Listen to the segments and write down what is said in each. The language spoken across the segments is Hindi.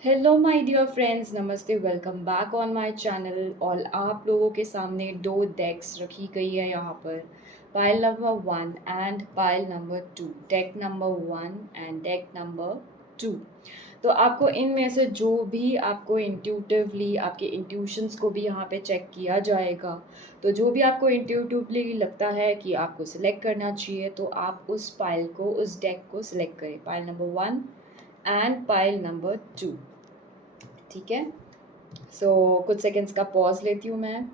हेलो माय डियर फ्रेंड्स, नमस्ते, welcome back on my channel. और आप लोगों के सामने दो डेक्स रखी गई है यहाँ पर, pile number 1 and pile number 2। Deck number 1 and deck number 2। तो आपको इनमें से जो भी आपको इंट्यूटिवली, आपके इंट्यूशंस को भी यहाँ पे चेक किया जाएगा। तो जो भी आपको इंट्यूटिवली लगता है कि आपको सिलेक्ट करना चाहिए, तो आप उस पाइल को, उस डेक को सिलेक्ट करें, pile number 1 and pile number 2। ठीक है। कुछ सेकंड्स का पॉज लेती हूँ मैं।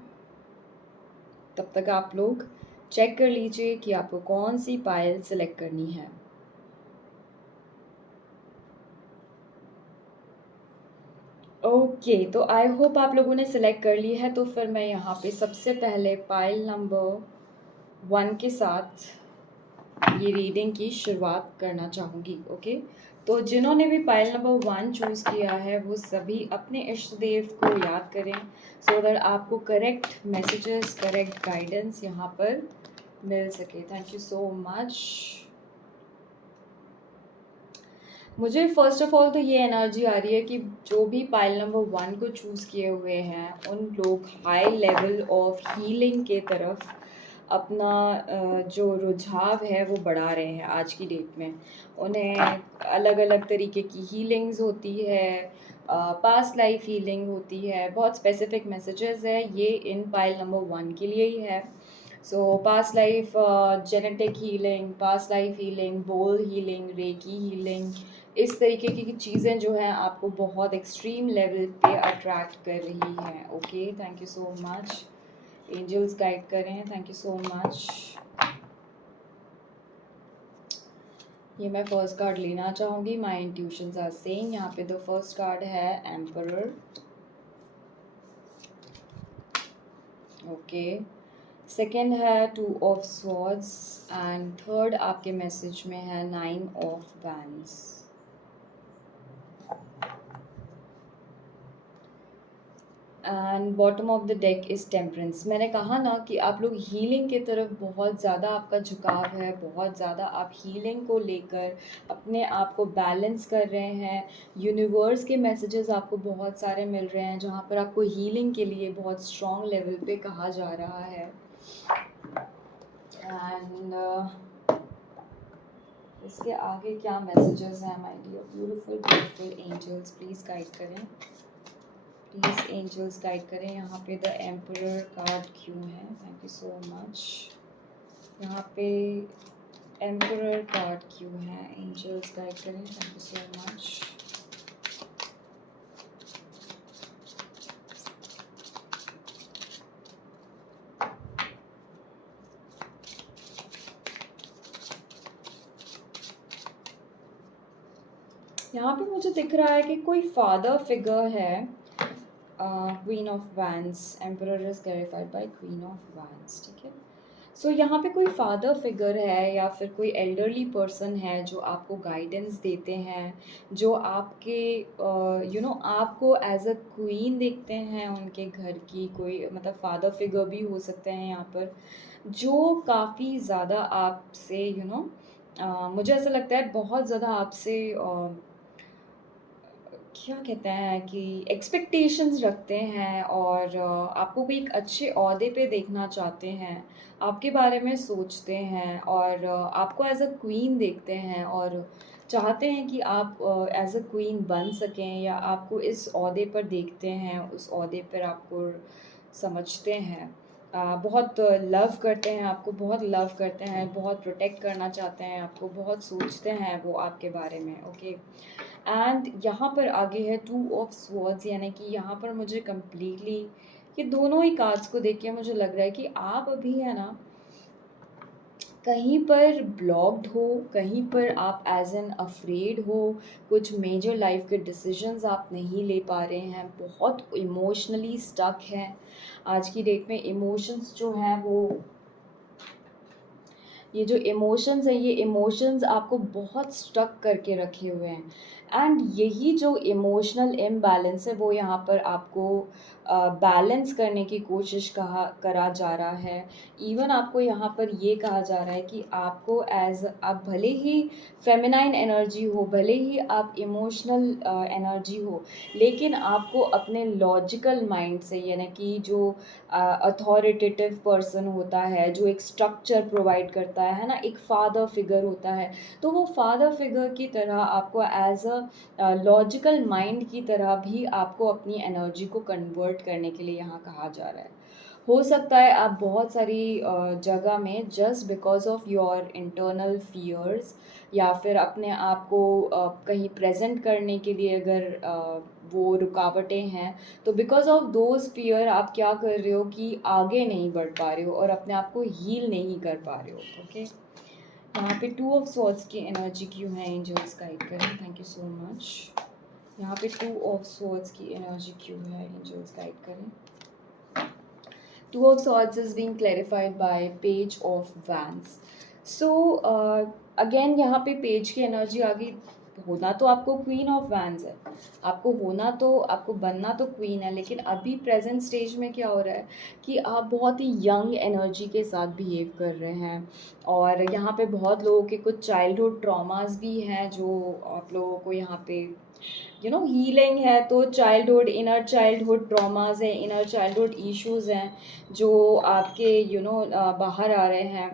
तब तक आप लोग चेक कर लीजिए कि आपको कौन सी पाइल सिलेक्ट करनी है। ओके, तो आई होप आप लोगों ने सिलेक्ट कर ली है। तो फिर मैं यहाँ पे सबसे पहले पाइल नंबर 1 के साथ ये रीडिंग की शुरुआत करना चाहूँगी। ओके, तो जिन्होंने भी पाइल नंबर 1 चूज़ किया है वो सभी अपने इष्ट देव को याद करें, सो दैट आपको करेक्ट मैसेजेस, करेक्ट गाइडेंस यहाँ पर मिल सके। Thank you so much. मुझे फर्स्ट ऑफ ऑल तो ये एनर्जी आ रही है कि जो भी पाइल नंबर 1 को चूज़ किए हुए हैं उन लोग हाई लेवल ऑफ हीलिंग के तरफ अपना जो रुझाव है वो बढ़ा रहे हैं। आज की डेट में उन्हें अलग अलग तरीके की हीलिंग्स होती है, पास्ट लाइफ हीलिंग होती है। बहुत स्पेसिफिक मैसेजेस है ये इन पाइल नंबर 1 के लिए ही है। सो past life genetic healing, past life healing, बोल हीलिंग, रेकी हीलिंग, इस तरीके की चीज़ें जो हैं आपको बहुत एक्सट्रीम लेवल पे अट्रैक्ट कर रही हैं। Okay, thank you so much. Angels guide करें, थैंक यू सो मच। ये मैं फर्स्ट कार्ड लेना चाहूँगी। माय इंट्यूशंस आर सेइंग, यहाँ पे द फर्स्ट कार्ड है एम्परर। ओके, सेकेंड है 2 ऑफ स्वॉर्ड्स एंड थर्ड आपके मैसेज में है 9 of wands. And bottom of the deck is temperance. मैंने कहा ना कि आप लोग हीलिंग की तरफ बहुत ज़्यादा आपका झुकाव है, बहुत ज़्यादा आप हीलिंग को लेकर अपने आप को बैलेंस कर रहे हैं। यूनिवर्स के मैसेजेस आपको बहुत सारे मिल रहे हैं जहाँ पर आपको हीलिंग के लिए बहुत स्ट्रॉन्ग लेवल पे कहा जा रहा है। एंड इसके आगे क्या मैसेजेस हैं my dear beautiful beautiful angels, please guide करें, प्लीज़ एंजल्स गाइड करें। यहाँ पे द एम्परर कार्ड क्यों है? Thank you so much. यहाँ पे एम्परर कार्ड क्यों है? एंजल्स गाइड करें, थैंक यू सो मच। यहाँ पे मुझे दिख रहा है कि कोई फादर फिगर है। Queen of wands, emperor is clarified by queen of wands. ठीक है। सो यहाँ पे कोई फादर फिगर है या फिर कोई एल्डरली पर्सन है जो आपको गाइडेंस देते हैं, जो आपके आपको एज अ क्वीन देखते हैं उनके घर की। कोई मतलब फादर फिगर भी हो सकते हैं यहाँ पर, जो काफ़ी ज़्यादा आपसे मुझे ऐसा लगता है बहुत ज़्यादा आपसे क्या कहते हैं कि एक्सपेक्टेशंस रखते हैं और आपको कोई एक अच्छे ओहदे पे देखना चाहते हैं, आपके बारे में सोचते हैं और आपको एज अ क्वीन देखते हैं और चाहते हैं कि आप एज अ क्वीन बन सकें, या आपको इस ओहदे पर देखते हैं, उस ओहदे पर आपको समझते हैं। बहुत लव करते हैं आपको, बहुत लव करते हैं, बहुत प्रोटेक्ट करना चाहते हैं आपको, बहुत सोचते हैं वो आपके बारे में। ओके, एंड यहाँ पर आगे है 2 ऑफ स्वॉर्ड्स, यानी कि यहाँ पर मुझे कम्प्लीटली ये दोनों ही कार्ड्स को देख के मुझे लग रहा है कि आप अभी है ना कहीं पर ब्लॉक्ड हो, कहीं पर आप एज एन अफ्रेड हो, कुछ मेजर लाइफ के डिसीजंस आप नहीं ले पा रहे हैं, बहुत इमोशनली स्टक हैं। आज की डेट में इमोशंस जो हैं वो ये जो इमोशंस हैं, ये इमोशंस आपको बहुत स्टक करके रखे हुए हैं। एंड यही जो इमोशनल इम्बैलेंस है वो यहाँ पर आपको बैलेंस करने की कोशिश करा जा रहा है। इवन आपको यहाँ पर ये कहा जा रहा है कि आपको आप भले ही फेमिनाइन एनर्जी हो, भले ही आप इमोशनल एनर्जी हो, लेकिन आपको अपने लॉजिकल माइंड से, यानी कि जो अथॉरिटेटिव पर्सन होता है, जो एक स्ट्रक्चर प्रोवाइड करता है ना, एक फादर फिगर होता है, तो वो फादर फिगर की तरह आपको एज अ लॉजिकल माइंड की तरह भी आपको अपनी एनर्जी को कन्वर्ट करने के लिए यहाँ कहा जा रहा है। हो सकता है आप बहुत सारी जगह में just because of your internal fears या फिर अपने आप को कहीं प्रेजेंट करने के लिए अगर वो रुकावटें हैं, तो बिकॉज ऑफ दोज फियर आप क्या कर रहे हो कि आगे नहीं बढ़ पा रहे हो और अपने आप को हील नहीं कर पा रहे हो। ओके, यहाँ पे 2 ऑफ स्वॉर्ड्स की एनर्जी क्यों है, एंजल्स गाइड करें, थैंक यू सो मच। यहाँ पे 2 ऑफ स्वॉर्ड्स की एनर्जी क्यों है, एंजल्स गाइड करें। 2 of Swords is being clarified by Page of Wands. So again यहाँ पे पेज की एनर्जी आ गई। होना तो आपको क्वीन ऑफ वैंड्स है, आपको बनना तो क्वीन है, लेकिन अभी प्रेजेंट स्टेज में क्या हो रहा है कि आप बहुत ही यंग एनर्जी के साथ बिहेव कर रहे हैं, और यहाँ पे बहुत लोगों के कुछ चाइल्डहुड ट्रॉमास भी हैं जो आप लोगों को यहाँ पे हीलिंग है। तो इनर चाइल्डहुड ट्रॉमास है, इनर चाइल्डहुड इश्यूज हैं जो आपके बाहर आ रहे हैं।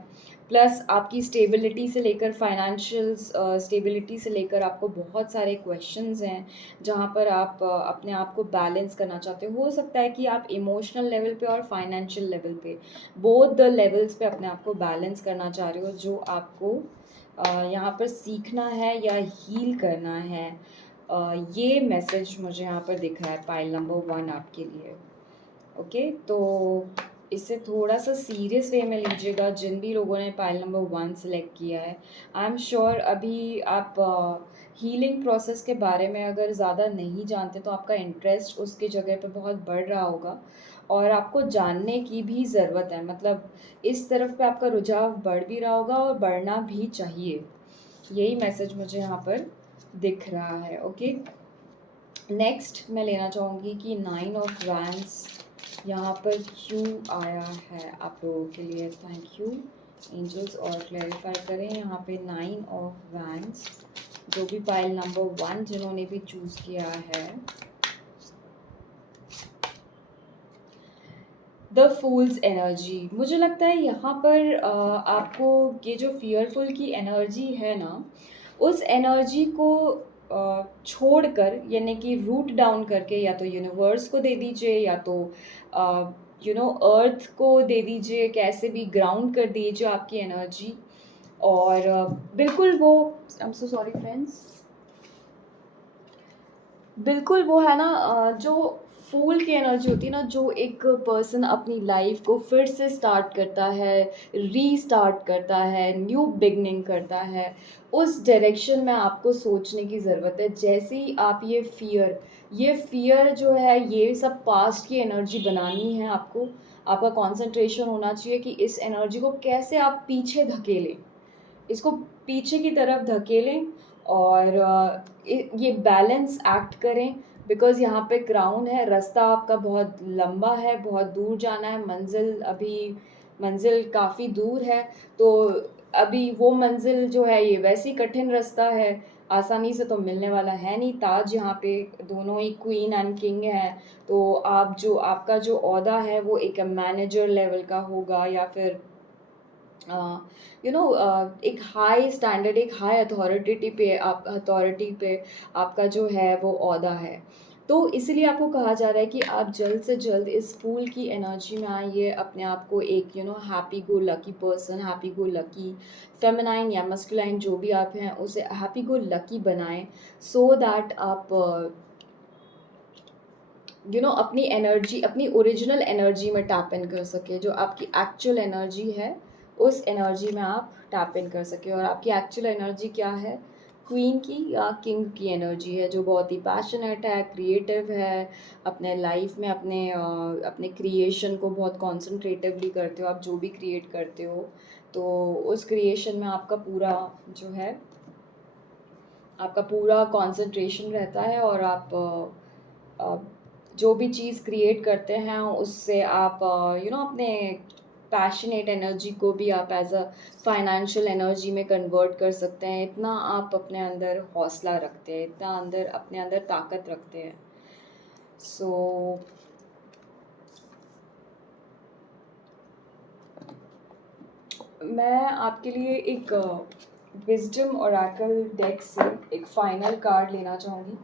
प्लस आपकी स्टेबिलिटी से लेकर, फाइनेंशियल स्टेबिलिटी से लेकर आपको बहुत सारे क्वेश्चंस हैं जहाँ पर आप अपने आप को बैलेंस करना चाहते हो सकता है कि आप इमोशनल लेवल पे और फाइनेंशियल लेवल पे, बोथ द लेवल्स पे अपने आप को बैलेंस करना चाह रहे हो, जो आपको यहाँ पर सीखना है या हील करना है। ये मैसेज मुझे यहाँ पर दिख रहा है पाइल नंबर 1 आपके लिए। ओके, तो इसे थोड़ा सा सीरियस वे में लीजिएगा जिन भी लोगों ने पाइल नंबर 1 सेलेक्ट किया है। आई एम श्योर अभी आप हीलिंग प्रोसेस के बारे में अगर ज़्यादा नहीं जानते तो आपका इंटरेस्ट उसकी जगह पे बहुत बढ़ रहा होगा, और आपको जानने की भी ज़रूरत है। मतलब इस तरफ पे आपका रुझाव बढ़ भी रहा होगा और बढ़ना भी चाहिए। यही मैसेज मुझे यहाँ पर दिख रहा है। ओके, नेक्स्ट मैं लेना चाहूँगी कि 9 ऑफ वैंड्स यहाँ पर क्यों आया है आप लोगों के लिए। थैंक यू एंजल्स, और क्लैरिफाई करें यहाँ पे 9 ऑफ वैंड्स, जो भी पाइल नंबर 1 जिन्होंने भी चूज़ किया है। द फूल्स एनर्जी, मुझे लगता है यहाँ पर आपको ये जो फियरफुल की एनर्जी है ना, उस एनर्जी को छोड़कर, यानी कि रूट डाउन करके, या तो यूनिवर्स को दे दीजिए या तो अर्थ को दे दीजिए, कैसे भी ग्राउंड कर दीजिए आपकी एनर्जी। और बिल्कुल वो, I am so sorry friends, बिल्कुल वो है ना, जो फूल की एनर्जी होती है ना, जो एक पर्सन अपनी लाइफ को फिर से स्टार्ट करता है, रीस्टार्ट करता है, न्यू बिगनिंग करता है, उस डायरेक्शन में आपको सोचने की ज़रूरत है। जैसे ही आप ये फियर जो है, ये सब पास्ट की एनर्जी बनानी है आपको। आपका कंसंट्रेशन होना चाहिए कि इस एनर्जी को कैसे आप पीछे धकेलें, इसको पीछे की तरफ धकेलें, और ये बैलेंस एक्ट करें। बिकॉज़ यहाँ पे क्राउन है, रास्ता आपका बहुत लंबा है, बहुत दूर जाना है, मंजिल काफ़ी दूर है। तो अभी वो मंजिल जो है, ये वैसे ही कठिन रास्ता है, आसानी से तो मिलने वाला है नहीं। ताज यहाँ पे दोनों ही क्वीन एंड किंग हैं, तो आपका जो ओहदा है वो एक मैनेजर लेवल का होगा, या फिर एक हाई स्टैंडर्ड, एक हाई अथॉरिटी पे आपका जो है वो ओहदा है। तो इसलिए आपको कहा जा रहा है कि आप जल्द से जल्द इस फूल की एनर्जी में आइए, अपने आप को एक happy go lucky person, happy go lucky feminine या मस्कुलाइन जो भी आप हैं, उसे हैप्पी गो लकी बनाएं, सो दैट आप अपनी एनर्जी, अपनी ओरिजिनल एनर्जी में टैप इन कर सके, जो आपकी एक्चुअल एनर्जी है उस एनर्जी में आप टैप इन कर सके। और आपकी एक्चुअल एनर्जी क्या है, क्वीन की या किंग की एनर्जी है, जो बहुत ही पैशनेट है, क्रिएटिव है, अपने लाइफ में अपने क्रिएशन को बहुत कॉन्सेंट्रेटिवली करते हो, आप जो भी क्रिएट करते हो, तो उस क्रिएशन में आपका पूरा जो है, आपका पूरा कंसंट्रेशन रहता है, और आप जो भी चीज़ क्रिएट करते हैं उससे आप अपने पैशनेट एनर्जी को भी आप एज अ फाइनेंशियल एनर्जी में कन्वर्ट कर सकते हैं। इतना आप अपने अंदर हौसला रखते हैं, इतना अपने अंदर ताकत रखते हैं। सो मैं आपके लिए एक विजडम ओरेकल डेक से एक फाइनल कार्ड लेना चाहूँगी,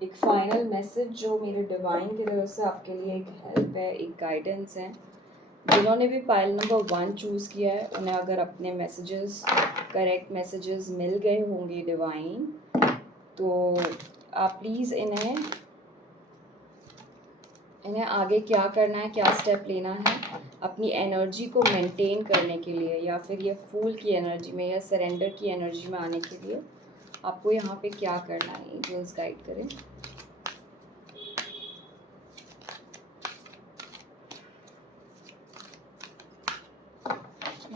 एक फाइनल मैसेज जो मेरे डिवाइन की तरफ से आपके लिए एक हेल्प है, एक गाइडेंस है। जिन्होंने भी पाइल नंबर 1 चूज़ किया है, उन्हें अगर अपने मैसेजेस, करेक्ट मैसेजेस मिल गए होंगे डिवाइन, तो आप प्लीज़ इन्हें आगे क्या करना है, क्या स्टेप लेना है अपनी एनर्जी को मेंटेन करने के लिए, या फिर ये फूल की एनर्जी में या सरेंडर की एनर्जी में आने के लिए आपको यहाँ पे क्या करना है। एंजल्स गाइड करें।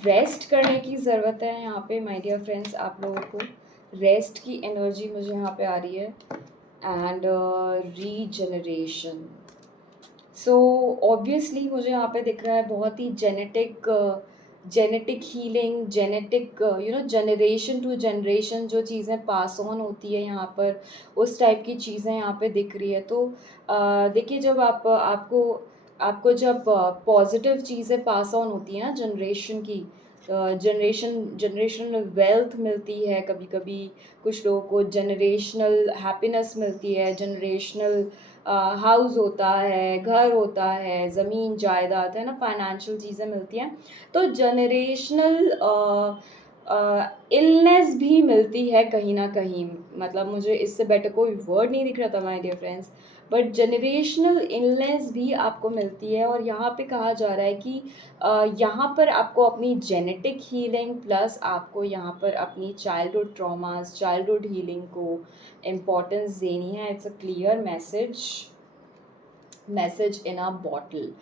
रेस्ट करने की ज़रूरत है यहाँ पे माय डियर फ्रेंड्स। आप लोगों को रेस्ट की एनर्जी मुझे यहाँ पे आ रही है, एंड रीजनरेशन। सो ऑब्वियसली मुझे यहाँ पे दिख रहा है बहुत ही genetic healing, genetic generation to generation जो चीज़ें पास ऑन होती है यहाँ पर, उस टाइप की चीज़ें यहाँ पे दिख रही है। तो देखिए, जब आपको जब पॉजिटिव चीज़ें पास ऑन होती हैं ना जनरेशन की, जनरेशनल वेल्थ मिलती है, कभी कभी कुछ लोगों को जनरेशनल हैप्पीनेस मिलती है, जनरेशनल हाउस होता है, घर होता है, ज़मीन जायदाद है ना, फाइनेंशियल चीज़ें मिलती हैं। तो जनरेशनल इलनेस भी मिलती है कहीं ना कहीं, मतलब मुझे इससे बेटर कोई वर्ड नहीं दिख रहा था my dear friends, but generational illness भी आपको मिलती है। और यहाँ पे कहा जा रहा है कि यहाँ पर आपको अपनी जेनेटिक हीलिंग प्लस आपको यहाँ पर अपनी चाइल्डहुड ट्रॉमास, चाइल्डहुड हीलिंग को इम्पोर्टेंस देनी है। It's a clear message in a bottle.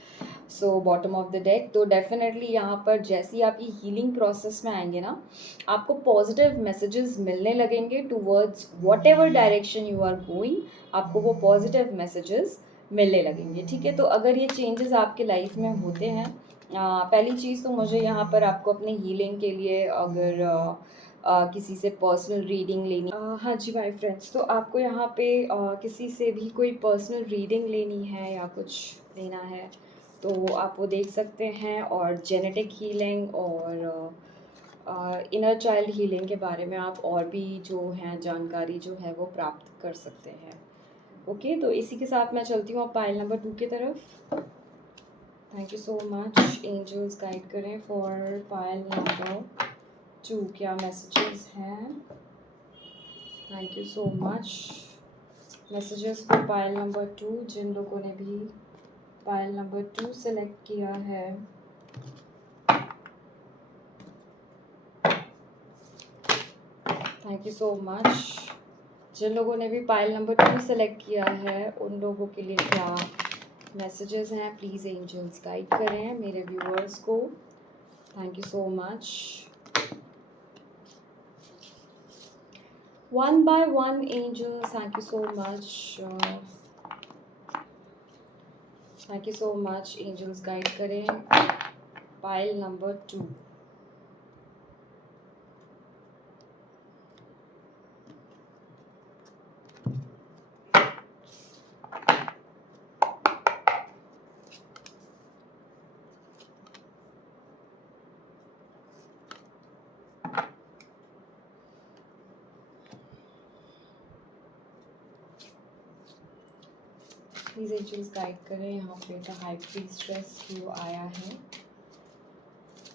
So bottom of the deck. तो डेफिनेटली यहाँ पर जैसे ही आप ये हीलिंग प्रोसेस में आएंगे ना, आपको पॉजिटिव मैसेजेस मिलने लगेंगे towards whatever direction you are going, आपको वो पॉजिटिव मैसेजेस मिलने लगेंगे। ठीक है, तो अगर ये चेंजेस आपके लाइफ में होते हैं, पहली चीज़ तो मुझे यहाँ पर आपको अपने हीलिंग के लिए अगर किसी से पर्सनल रीडिंग लेनी, हाँ जी माय फ्रेंड्स, तो आपको यहाँ पे किसी से भी कोई पर्सनल रीडिंग लेनी है या कुछ लेना है तो आप वो देख सकते हैं। और जेनेटिक हीलिंग और इनर चाइल्ड हीलिंग के बारे में आप और भी जो हैं जानकारी जो है वो प्राप्त कर सकते हैं। ओके, तो इसी के साथ मैं चलती हूँ अब पाइल नंबर 2 की तरफ। Thank you so much. Angels guide करें फॉर पाइल नंबर 2, क्या मैसेजेस हैं। Thank you so much. Messages for pile number 2, जिन लोगों ने भी पाइल नंबर 2 सेलेक्ट किया है, थैंक यू सो मच। जिन लोगों ने भी पाइल नंबर 2 सेलेक्ट किया है उन लोगों के लिए क्या मैसेजेस हैं, प्लीज़ एंजल्स गाइड करें मेरे व्यूअर्स को। Thank you so much. One by one, angels, thank you so much. Thank you so much, angels guide करें pile number 2। Please angels guide करें यहाँ पे द हाई प्रीस्ट्रेस क्यों आया है।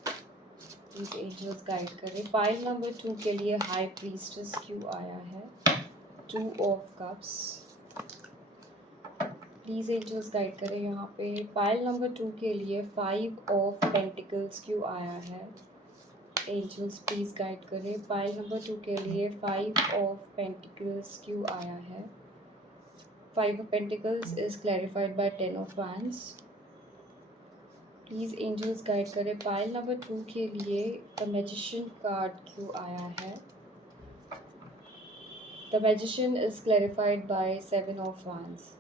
प्लीज एंजल्स गाइड करें पाइल नंबर 2 के लिए हाई प्रीस्ट्रेस क्यों आया है। 2 of cups. Please angels guide करें यहाँ पे पाइल नंबर 2 के लिए 5 ऑफ पेंटिकल्स क्यों आया है। एंजल्स प्लीज गाइड करें पाइल नंबर 2 के लिए 5 ऑफ पेंटिकल्स क्यों आया है। 5 of Pentacles is clarified by 10 of Wands. Please angels guide करें पाइल नंबर 2 के लिए द मैजिशियन कार्ड क्यों आया है। The magician is clarified by 7 of wands।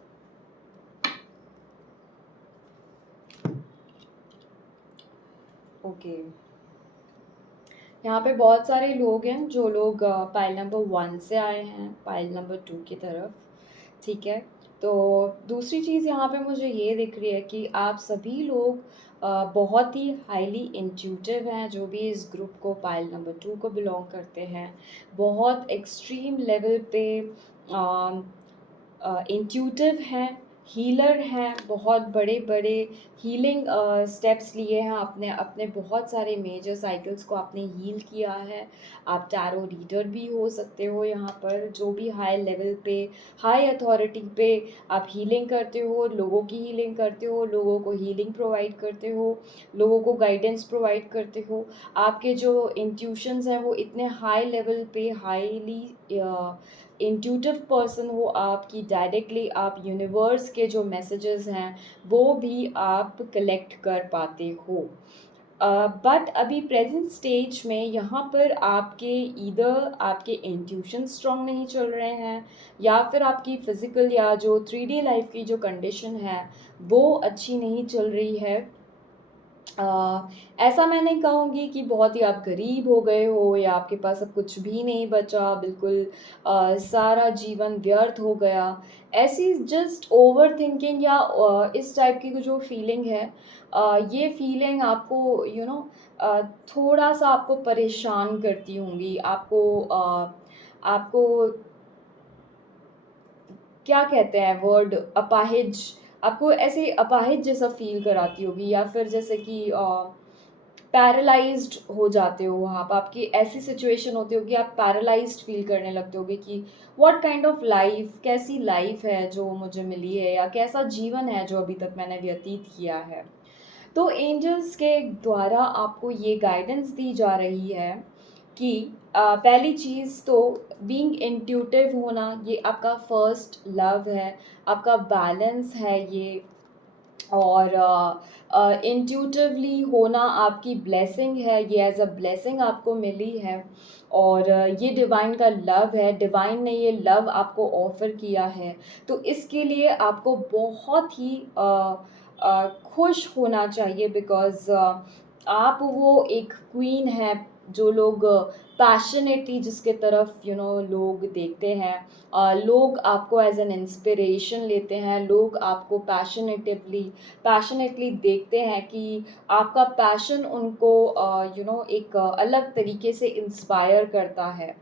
Okay, यहाँ पे बहुत सारे लोग हैं जो लोग पाइल नंबर 1 से आए हैं पाइल नंबर 2 की तरफ, ठीक है। तो दूसरी चीज़ यहाँ पे मुझे ये दिख रही है कि आप सभी लोग बहुत ही हाईली इंट्यूटिव हैं, जो भी इस ग्रुप को पाइल नंबर 2 को बिलोंग करते हैं। बहुत एक्सट्रीम लेवल पे इंट्यूटिव हैं, हीलर हैं, बहुत बड़े बड़े हीलिंग स्टेप्स लिए हैं आपने, अपने बहुत सारे मेजर साइकिल्स को आपने हील किया है। आप टैरो रीडर भी हो सकते हो यहाँ पर, जो भी हाई लेवल पे, हाई अथॉरिटी पे आप हीलिंग करते हो, लोगों की हीलिंग करते हो, लोगों को हीलिंग प्रोवाइड करते हो, लोगों को गाइडेंस प्रोवाइड करते हो। आपके जो इंट्यूशंस हैं वो इतने हाई लेवल पे, हाईली इंट्यूटिव पर्सन हो आप, कि डायरेक्टली आप यूनिवर्स के जो मैसेजेस हैं वो भी आप कलेक्ट कर पाते हो। बट अभी प्रेजेंट स्टेज में यहाँ पर आपके ईदर आपके इंट्यूशन स्ट्रॉन्ग नहीं चल रहे हैं, या फिर आपकी फिज़िकल या जो 3D लाइफ की जो कंडीशन है वो अच्छी नहीं चल रही है। ऐसा मैं नहीं कहूँगी कि बहुत ही आप गरीब हो गए हो या आपके पास अब कुछ भी नहीं बचा, बिल्कुल सारा जीवन व्यर्थ हो गया। ऐसी जस्ट ओवर थिंकिंग या इस टाइप की जो फीलिंग है, ये फीलिंग आपको थोड़ा सा आपको परेशान करती होंगी। आपको क्या कहते हैं वर्ड, अपाहिज, आपको ऐसे अपाहिज जैसा फील कराती होगी, या फिर जैसे कि पैरालाइज्ड हो जाते हो आप। आपकी ऐसी सिचुएशन होती होगी, आप पैरालाइज्ड फील करने लगते होगे कि व्हाट काइंड ऑफ लाइफ, कैसी लाइफ है जो मुझे मिली है, या कैसा जीवन है जो अभी तक मैंने व्यतीत किया है। तो एंजल्स के द्वारा आपको ये गाइडेंस दी जा रही है कि पहली चीज़ तो बीइंग इंट्यूटिव होना, ये आपका फर्स्ट लव है, आपका बैलेंस है ये। और इंट्यूटिवली होना आपकी ब्लेसिंग है, ये एज अ ब्लेसिंग आपको मिली है। और ये डिवाइन का लव है, डिवाइन ने ये लव आपको ऑफ़र किया है। तो इसके लिए आपको बहुत ही खुश होना चाहिए, बिकॉज़ आप वो एक क्वीन हैं, जो लोग पैशनेटली जिसके तरफ लोग देखते हैं, लोग आपको एज एन इंस्पिरेशन लेते हैं, लोग आपको पैशनेटली देखते हैं कि आपका पैशन उनको एक अलग तरीके से इंस्पायर करता है।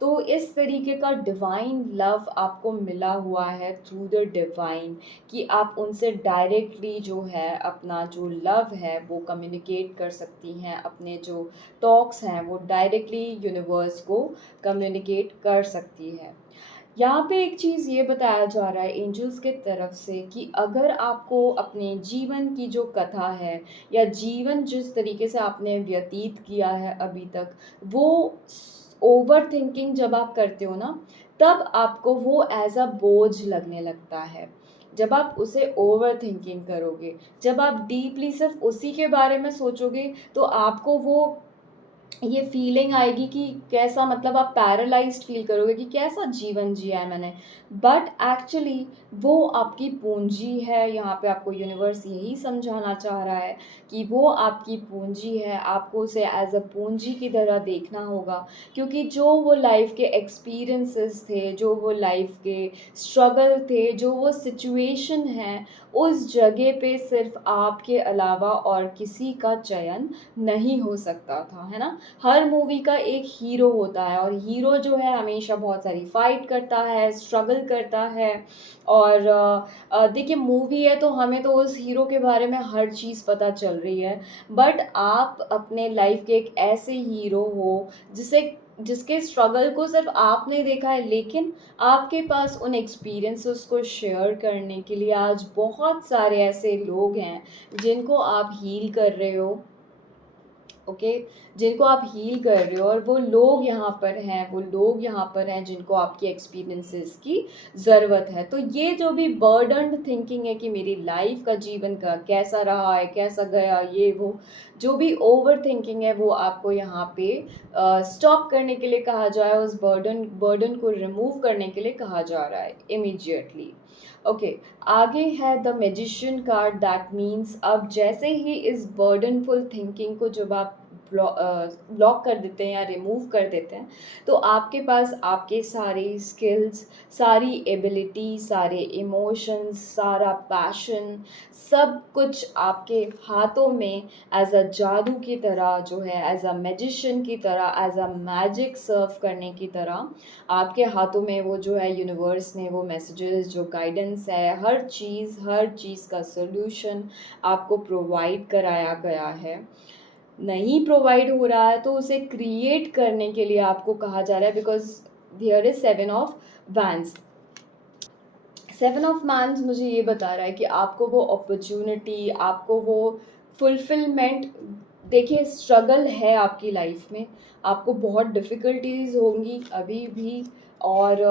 तो इस तरीके का डिवाइन लव आपको मिला हुआ है थ्रू द डिवाइन, कि आप उनसे डायरेक्टली जो है अपना जो लव है वो कम्युनिकेट कर सकती हैं, अपने जो टॉक्स हैं वो डायरेक्टली यूनिवर्स को कम्युनिकेट कर सकती है। यहाँ पे एक चीज़ ये बताया जा रहा है एंजल्स के तरफ से कि अगर आपको अपने जीवन की जो कथा है, या जीवन जिस तरीके से आपने व्यतीत किया है अभी तक, वो ओवर थिंकिंग जब आप करते हो ना, तब आपको वो एज अ बोझ लगने लगता है। जब आप उसे ओवर थिंकिंग करोगे, जब आप डीपली सिर्फ उसी के बारे में सोचोगे, तो आपको वो ये फीलिंग आएगी कि कैसा, मतलब आप पैरालाइज्ड फील करोगे कि कैसा जीवन जिया है मैंने। बट एक्चुअली वो आपकी पूंजी है। यहाँ पे आपको यूनिवर्स यही समझाना चाह रहा है कि वो आपकी पूंजी है, आपको उसे एज अ पूंजी की तरह देखना होगा। क्योंकि जो वो लाइफ के एक्सपीरियंसेस थे, जो वो लाइफ के स्ट्रगल थे, जो वो सिचुएशन है, उस जगह पे सिर्फ आपके अलावा और किसी का चयन नहीं हो सकता था, है ना। हर मूवी का एक हीरो होता है, और हीरो जो है हमेशा बहुत सारी फाइट करता है, स्ट्रगल करता है। और देखिए, मूवी है तो हमें तो उस हीरो के बारे में हर चीज़ पता चल रही है। बट आप अपने लाइफ के एक ऐसे हीरो हो जिसके स्ट्रगल को सिर्फ आपने देखा है, लेकिन आपके पास उन एक्सपीरियंसेस को शेयर करने के लिए आज बहुत सारे ऐसे लोग हैं जिनको आप हील कर रहे हो। ओके, जिनको आप हील कर रहे हो, और वो लोग यहाँ पर हैं, वो लोग यहाँ पर हैं जिनको आपकी एक्सपीरियंसेस की ज़रूरत है। तो ये जो भी बर्डन्ड थिंकिंग है कि मेरी लाइफ का जीवन का कैसा रहा है, कैसा गया, ये वो जो भी ओवर थिंकिंग है, वो आपको यहाँ पे स्टॉप करने के लिए कहा जा रहा है, उस बर्डन को रिमूव करने के लिए कहा जा रहा है इमीडिएटली। ओके, आगे है the magician card. That means अब जैसे ही इस बर्डनफुल थिंकिंग को जब आप ब्लॉक कर देते हैं या रिमूव कर देते हैं, तो आपके पास आपके सारे स्किल्स, सारी एबिलिटी, सारे इमोशंस, सारा पैशन, सब कुछ आपके हाथों में एज अ जादू की तरह जो है, एज अ मैजिशियन की तरह, एज अ मैजिक सर्व करने की तरह आपके हाथों में वो जो है यूनिवर्स ने वो मैसेजेस, जो गाइडेंस है, हर चीज़ का सॉल्यूशन आपको प्रोवाइड कराया गया है। नहीं प्रोवाइड हो रहा है तो उसे क्रिएट करने के लिए आपको कहा जा रहा है, because here is 7 of wands. 7 of wands मुझे ये बता रहा है कि आपको वो अपॉर्चुनिटी, आपको वो फुलफिलमेंट, देखिए स्ट्रगल है आपकी लाइफ में, आपको बहुत डिफ़िकल्टीज होंगी अभी भी, और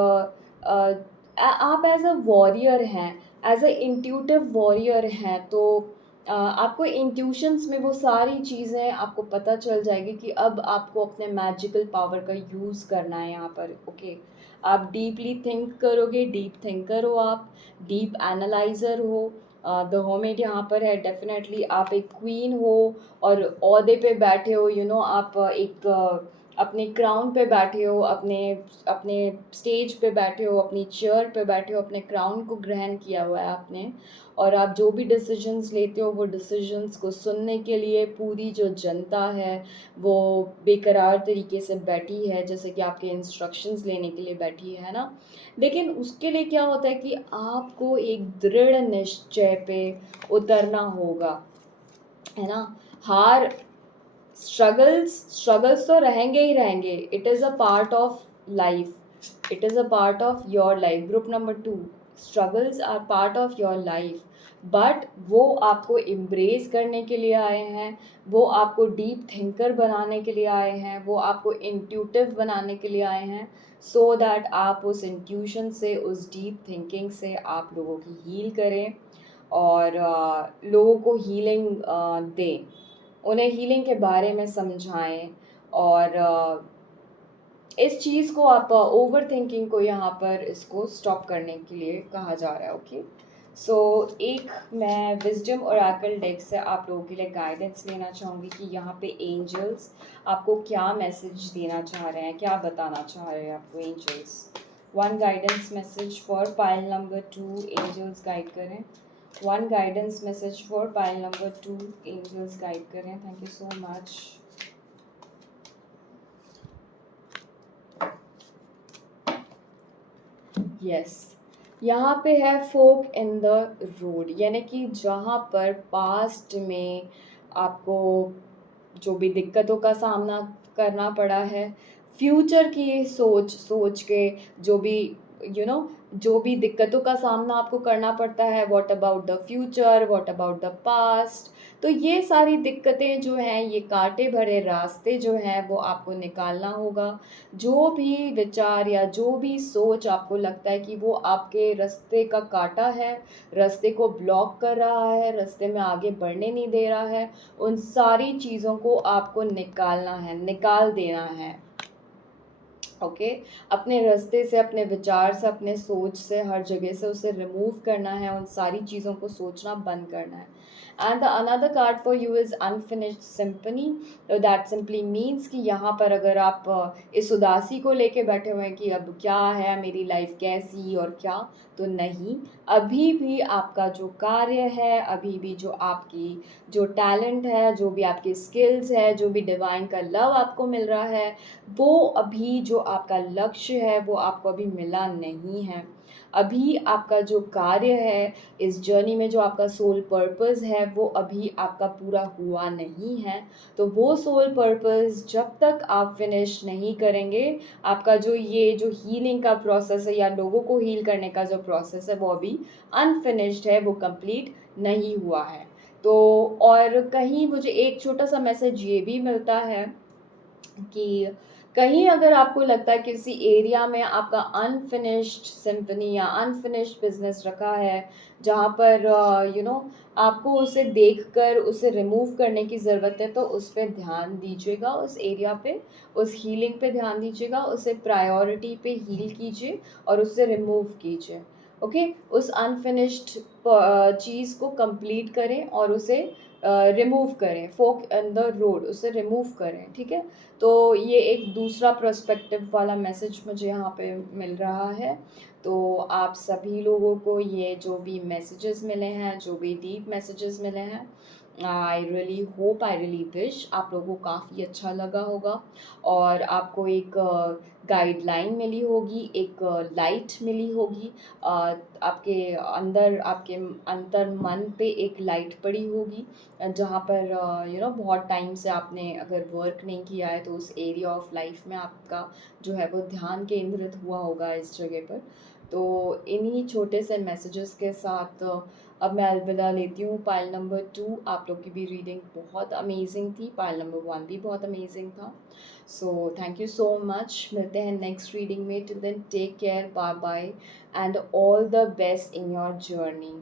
आप एज अ वॉरियर हैं, एज अ इंट्यूटिव वॉरियर हैं, तो आपको इंट्यूशंस में वो सारी चीज़ें आपको पता चल जाएगी कि अब आपको अपने मैजिकल पावर का यूज़ करना है यहाँ पर। ओके, आप डीपली थिंक करोगे, डीप थिंकर हो आप, डीप एनालाइज़र हो। द होमेड यहाँ पर है, डेफिनेटली आप एक क्वीन हो और ओहदे पे बैठे हो, आप एक अपने क्राउन पे बैठे हो, अपने अपने स्टेज पे बैठे हो, अपनी चेयर पे बैठे हो, अपने क्राउन को ग्रहण किया हुआ है आपने, और आप जो भी डिसीजंस लेते हो वो डिसीजंस को सुनने के लिए पूरी जो जनता है वो बेकरार तरीके से बैठी है, जैसे कि आपके इंस्ट्रक्शंस लेने के लिए बैठी है ना। लेकिन उसके लिए क्या होता है कि आपको एक दृढ़ निश्चय पे उतरना होगा, है ना। हार, स्ट्रगल्स तो रहेंगे ही रहेंगे, it is a part of life, it is a part of your life. Group number 2, struggles are part of your life, but वो आपको इम्ब्रेस करने के लिए आए हैं, वो आपको डीप थिंकर बनाने के लिए आए हैं, वो आपको इंट्यूटिव बनाने के लिए आए हैं, सो दैट आप उस इंट्यूशन से, उस डीप थिंकिंग से आप लोगों की हील करें, और लोगों को हीलिंग दें, उन्हें हीलिंग के बारे में समझाएं, और इस चीज़ को आप ओवर थिंकिंग को यहाँ पर इसको स्टॉप करने के लिए कहा जा रहा है। ओके, सो एक मैं विजडम ओरेकल डेक से आप लोगों के लिए गाइडेंस लेना चाहूँगी कि यहाँ पे एंजल्स आपको क्या मैसेज देना चाह रहे हैं, क्या बताना चाह रहे हैं आपको angels. One guidance message for pile number 2, angels guide करें। One guidance message for pile number 2, angels guide करें। Thank you so much. Yes, यहाँ पे है फोक इन द रोड, यानी कि जहाँ पर पास्ट में आपको जो भी दिक्कतों का सामना करना पड़ा है, फ्यूचर की सोच सोच के जो भी जो भी दिक्कतों का सामना आपको करना पड़ता है, what about the future, what about the past, तो ये सारी दिक्कतें जो हैं, ये कांटे भरे रास्ते जो हैं, वो आपको निकालना होगा। जो भी विचार या जो भी सोच आपको लगता है कि वो आपके रास्ते का कांटा है, रास्ते को ब्लॉक कर रहा है, रास्ते में आगे बढ़ने नहीं दे रहा है, उन सारी चीज़ों को आपको निकालना है, निकाल देना है। ओके, अपने रास्ते से, अपने विचार से, अपने सोच से, हर जगह से उसे रिमूव करना है, उन सारी चीज़ों को सोचना बंद करना है। And the another card for you is unfinished symphony. That simply means कि यहाँ पर अगर आप इस उदासी को लेके बैठे हुए हैं कि अब क्या है, मेरी लाइफ कैसी और क्या, तो नहीं, अभी भी आपका जो कार्य है, अभी भी जो आपकी जो टैलेंट है, जो भी आपकी स्किल्स है, जो भी डिवाइन का लव आपको मिल रहा है, वो अभी जो आपका लक्ष्य है वो आपको अभी मिला नहीं है। अभी आपका जो कार्य है इस जर्नी में, जो आपका सोल पर्पस है, वो अभी आपका पूरा हुआ नहीं है। तो वो सोल पर्पस जब तक आप फिनिश नहीं करेंगे, आपका जो ये जो हीलिंग का प्रोसेस है या लोगों को हील करने का जो प्रोसेस है, वो अभी अनफिनिश्ड है, वो कंप्लीट नहीं हुआ है। तो और कहीं मुझे एक छोटा सा मैसेज ये भी मिलता है कि कहीं अगर आपको लगता है किसी एरिया में आपका अनफिनिश्ड सिम्फनी या अनफिनिश्ड बिजनेस रखा है, जहाँ पर आपको उसे देखकर उसे रिमूव करने की ज़रूरत है, तो उस पे ध्यान दीजिएगा, उस एरिया पे, उस हीलिंग पे ध्यान दीजिएगा, उसे प्रायोरिटी पे हील कीजिए और उसे रिमूव कीजिए। ओके, उस अनफिनिश्ड चीज़ को कंप्लीट करें और उसे रिमूव करें, फोक इन द रोड, उसे रिमूव करें, ठीक है। तो ये एक दूसरा पर्सपेक्टिव वाला मैसेज मुझे यहाँ पे मिल रहा है। तो आप सभी लोगों को ये जो भी मैसेजेस मिले हैं, जो भी डीप मैसेजेस मिले हैं, I really hope, I really wish आप लोगों को काफ़ी अच्छा लगा होगा और आपको एक गाइडलाइन मिली होगी, एक लाइट मिली होगी, आपके अंदर, आपके अंतर मन पे एक लाइट पड़ी होगी, जहाँ पर बहुत टाइम से आपने अगर वर्क नहीं किया है तो उस एरिया ऑफ लाइफ में आपका जो है वो ध्यान केंद्रित हुआ होगा इस जगह पर। तो इन्हीं छोटे से मैसेजेस के साथ अब मैं अलविदा लेती हूँ। पाइल नंबर 2, आप लोग की भी रीडिंग बहुत अमेजिंग थी, पाइल नंबर 1 भी बहुत अमेजिंग था। So thank you so much, मिलते हैं नेक्स्ट रीडिंग में। Till then take care, bye bye and all the best in your journey.